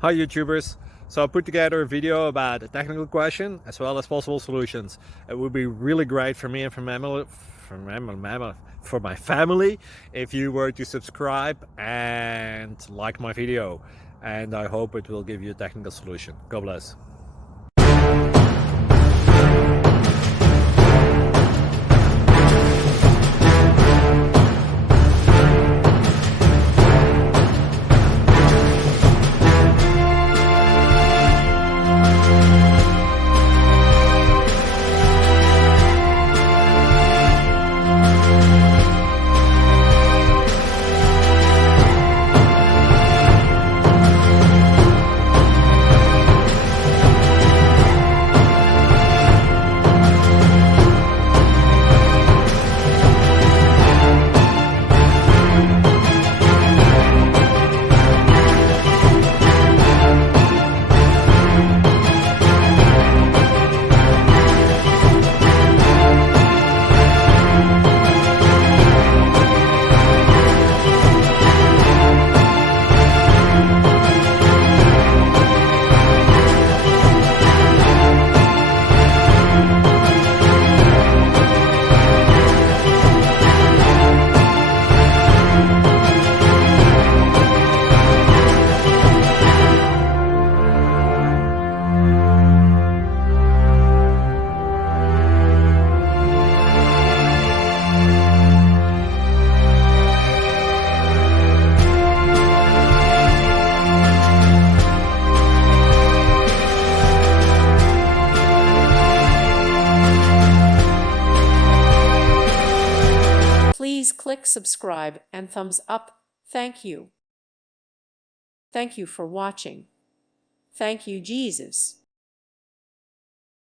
Hi YouTubers! So I put together a video about a technical question as well as possible solutions. It would be really great for me and for my family if you were to subscribe and like my video, and I hope it will give you a technical solution. God bless. Please click subscribe and thumbs up. Thank you. Thank you for watching. Thank you, Jesus.